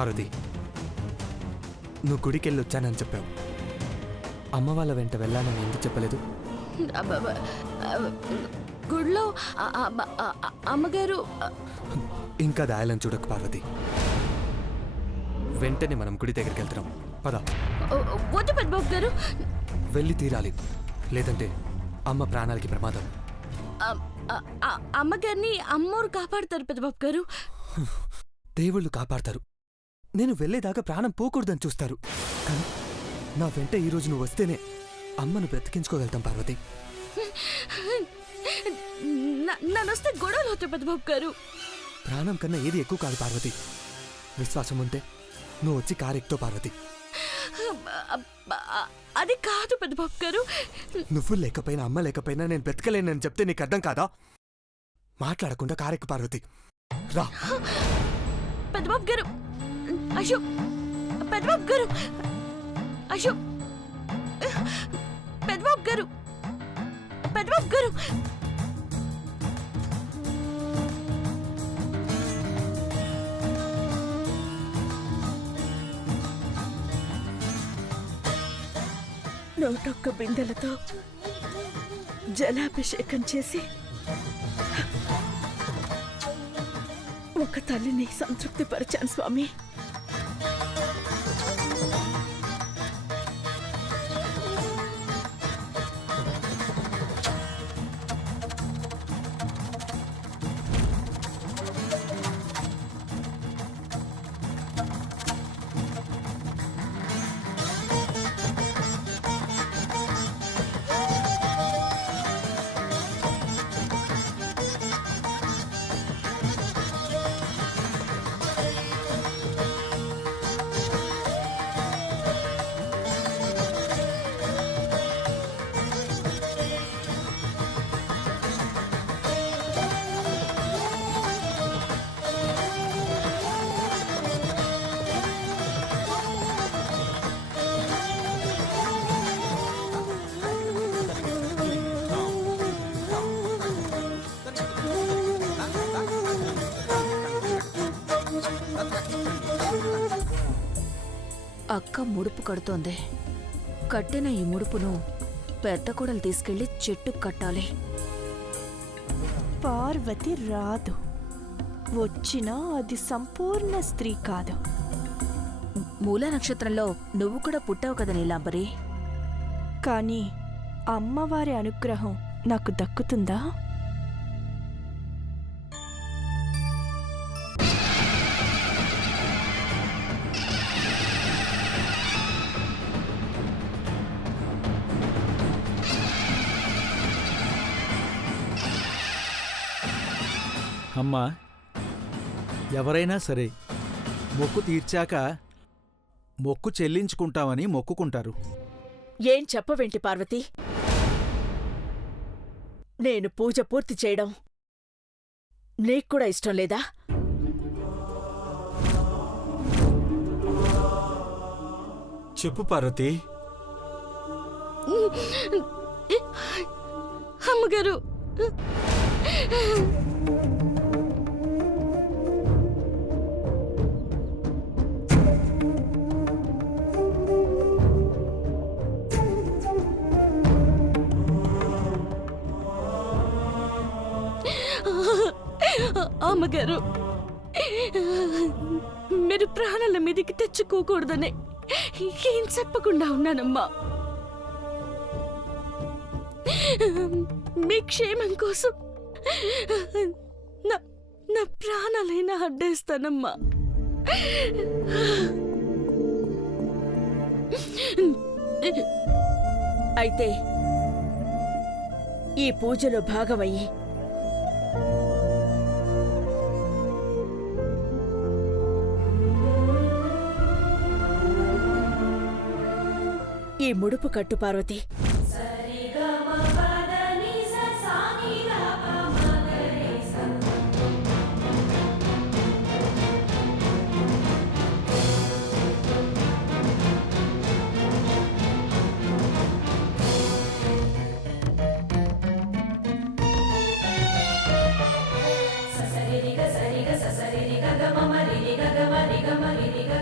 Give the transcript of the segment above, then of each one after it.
పార్వతి, నువ్వు గుడికెళ్ళి వచ్చానని చెప్పావు. అమ్మ వాళ్ళ వెంట వెళ్ళానని ఎందుకు చెప్పలేదు? గుడిలో అమ్మగారు. ఇంకా దాయాలని చూడకు పార్వతి. వెంటనే మనం గుడి దగ్గరికి వెళ్తున్నాం. పద. వద్దు పెద్దబాబు గారు. వెళ్ళి తీరాలి, లేదంటే అమ్మ ప్రాణాలకి ప్రమాదం. అమ్మగారిని అమ్మోరు కాపాడతారు పెద్దబాబు గారు. దేవుళ్ళు కాపాడతారు. నేను వెళ్ళేదాకా ప్రాణం పోకూడదని చూస్తారు. కానీ నా వెంట ఈరోజు నువ్వు వస్తేనే అమ్మను బ్రతికించుకోగలుగుతాం పార్వతి. నన్ను వస్తే గొడవలు అవుతాయి పెద్దబాబు గారు. ప్రాణం కన్నా ఏది ఎక్కువ కాదు పార్వతి. విశ్వాసం ఉంటే నువ్వు వచ్చి కారెక్తో పార్వతి. అది కాదు పెద్దబాబు గారు. నువ్వు లేకపోయినా అమ్మ లేకపోయినా నేను బ్రతకలేనని చెప్తే నీకు అర్థం కాదా? మాట్లాడకుండా కారెక్కు పార్వతి. రా పెద్దబాబు గారు. అయ్యో పెద్దబాబు గారు. అయ్యో పెద్దబాబు గారు. పెద్దబాబు గారు. నూటొక్క బిందెలతో జలాభిషేకం చేసి ఒక తల్లిని సంతృప్తిపరిచాను స్వామి. అక్క ముడుపు కడుతోంది. కట్టిన ఈ ముడుపును పెద్ద కొడలు తీసుకెళ్లి చెట్టు కట్టాలి. పార్వతి రాదు. వచ్చినా అది సంపూర్ణ స్త్రీ కాదు. మూల నక్షత్రంలో నువ్వు కూడా పుట్టావు కదా నీలాంబరి. కానీ అమ్మవారి అనుగ్రహం నాకు దక్కుతుందా? అమ్మా, ఎవరైనా సరే మొక్కు తీర్చాక మొక్కు చెల్లించుకుంటామని మొక్కుకుంటారు. ఏం చెప్పవేంటి పార్వతి? నేను పూజ పూర్తి చేయడం నీక్కూడా ఇష్టం లేదా? చెప్పు పార్వతి. అమ్మగారు. అమ్మగారు, మీరు ప్రాణాల మీదికి తెచ్చుకోకూడదనే ఏం చెప్పకుండా ఉన్నానమ్మా. మీ క్షేమం కోసం నా ప్రాణాలైనా అడ్డేస్తానమ్మా. అయితే ఈ పూజలో భాగమయ్యి ఈ ముడుపు కట్టు పార్వతి. సరిగ సరిగ సరిగ గమ మరి గమ రి గమ రి గమ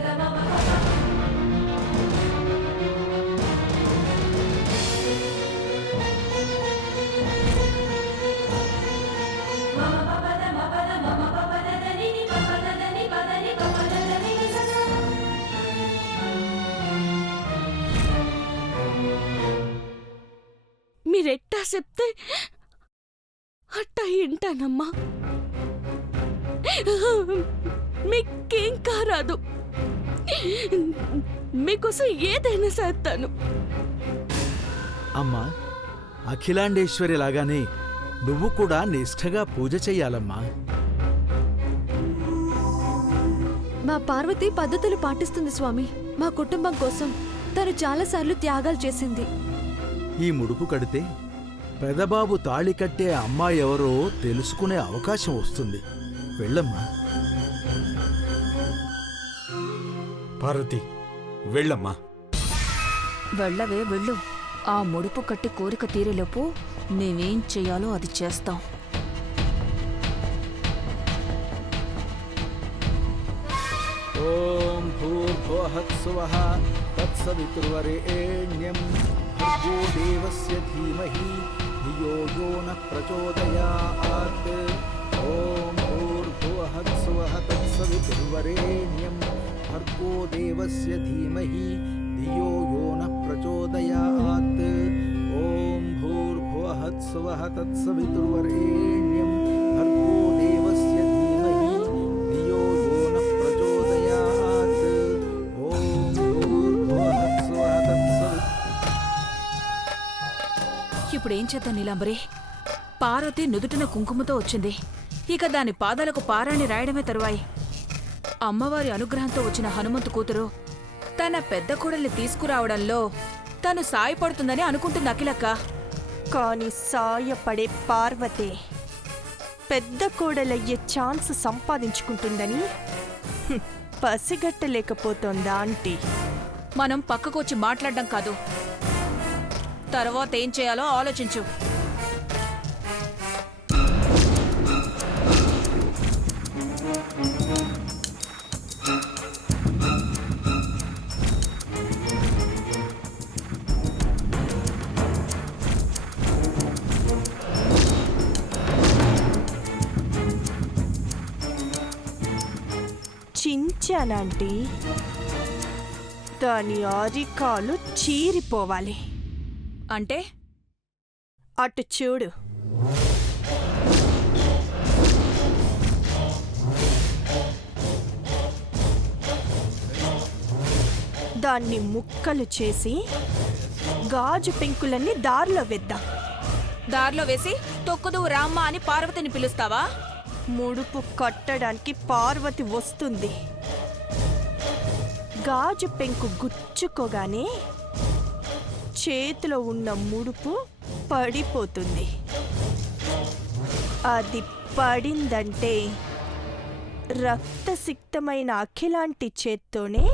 మీరెట్టా చెప్తే అట్టా వింటానమ్మా. మీకేం కారాదు, మీకోసం ఏదైనా చేస్తాను. అమ్మా, అఖిలాండేశ్వరి లాగానే నువ్వు కూడా నిష్ఠగా పూజ చెయ్యాలమ్మా. మా పార్వతి పద్ధతులు పాటిస్తుంది స్వామి. మా కుటుంబం కోసం తను చాలాసార్లు త్యాగాలు చేసింది. ఈ ముడుపు కడితే పెదబాబు తాళి కట్టే అమ్మాయి ఎవరో తెలుసుకునే అవకాశం వస్తుంది. వెళ్ళమ్మా. పార్వతి, వెళ్ళమ్మా. వెళ్ళవే వెళ్ళు. ఆ ముడుపు కట్టి కోరిక తీరేలోపు మేమేం చెయ్యాలో అది చేస్తాం. ఓం భూర్భువఃస్సువః తత్సవితుర్వరేణ్యం భర్గో దేవస్య ధీమహి ధియో యో నః ప్రచోదయాత్. ఓం భూర్భువఃస్సువః తత్సవితుర్వరేణ్యం భర్గో దేవస్య ధీమహి ధియో యో నః ప్రచోదయాత్. ఓం భూర్భువఃస్సువః తత్సవితుర్వరేణ్యం భర్గో దేవస్య ధీమహి ధియో యో నః ప్రచోదయాత్. ఓం భూర్భువఃస్సువః ఇప్పుడేం చేద్దాం నీలాంబరి? పార్వతి నుదుటిన కుంకుమతో వచ్చింది. ఇక దాని పాదాలకు పారాణి రాయడమే తరువాయి. అమ్మవారి అనుగ్రహంతో వచ్చిన హనుమంతు కూతురు తన పెద్ద కోడల్ని తీసుకురావడంలో తను సాయపడుతుందని అనుకుంటుంది అఖిలక్క. కాని సాయపడే పార్వతే పెద్ద కోడలయ్యే ఛాన్స్ సంపాదించుకుంటుందని పసిగట్టలేకపోతోందా ఆంటీ? మనం పక్కకొచ్చి మాట్లాడడం కాదు, తర్వాత ఏం చేయాలో ఆలోచించు. చించానంటీ, దాని అరికాలు చీరిపోవాలి. అంటే అటు చూడు. దాన్ని ముక్కలు చేసి గాజు పెంకులన్నీ దారిలో వేద్దాం. దారిలో వేసి తొక్కుదువు రామ్మ అని పార్వతిని పిలుస్తావా? ముడుపు కట్టడానికి పార్వతి వస్తుంది. గాజు పెంకు గుచ్చుకోగానే చేతిలో ఉన్న ముడుపు పడిపోతుంది. అది పడిందంటే రక్తసిక్తమైన అఖిలాంటి చేత్తోనే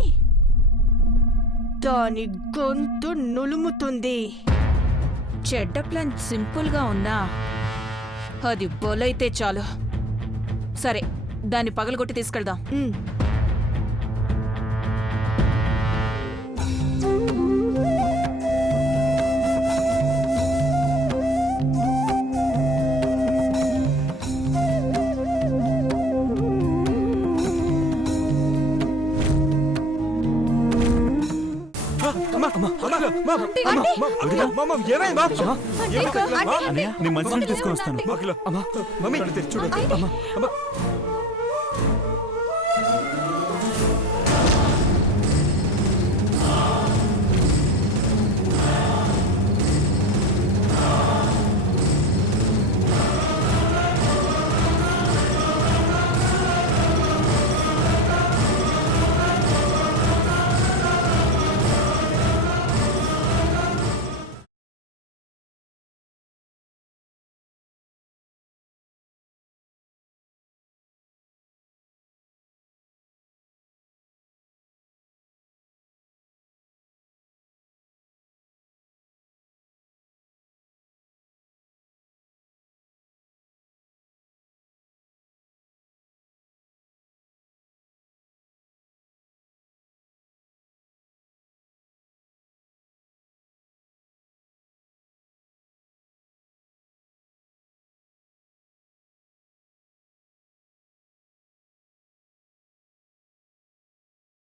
దాని గొంతు నులుముతుంది. చెడ్డ ప్లాన్ సింపుల్గా ఉన్నా అది బొలైతే చాలు. సరే, దాన్ని పగలగొట్టి తీసుకెళ్దాం. ఉమ్. నేను మంచినీళ్ళు తీసుకొని వస్తాను. అమ్మా, మమ్మీ, చూడు. అమ్మా, అమ్మా,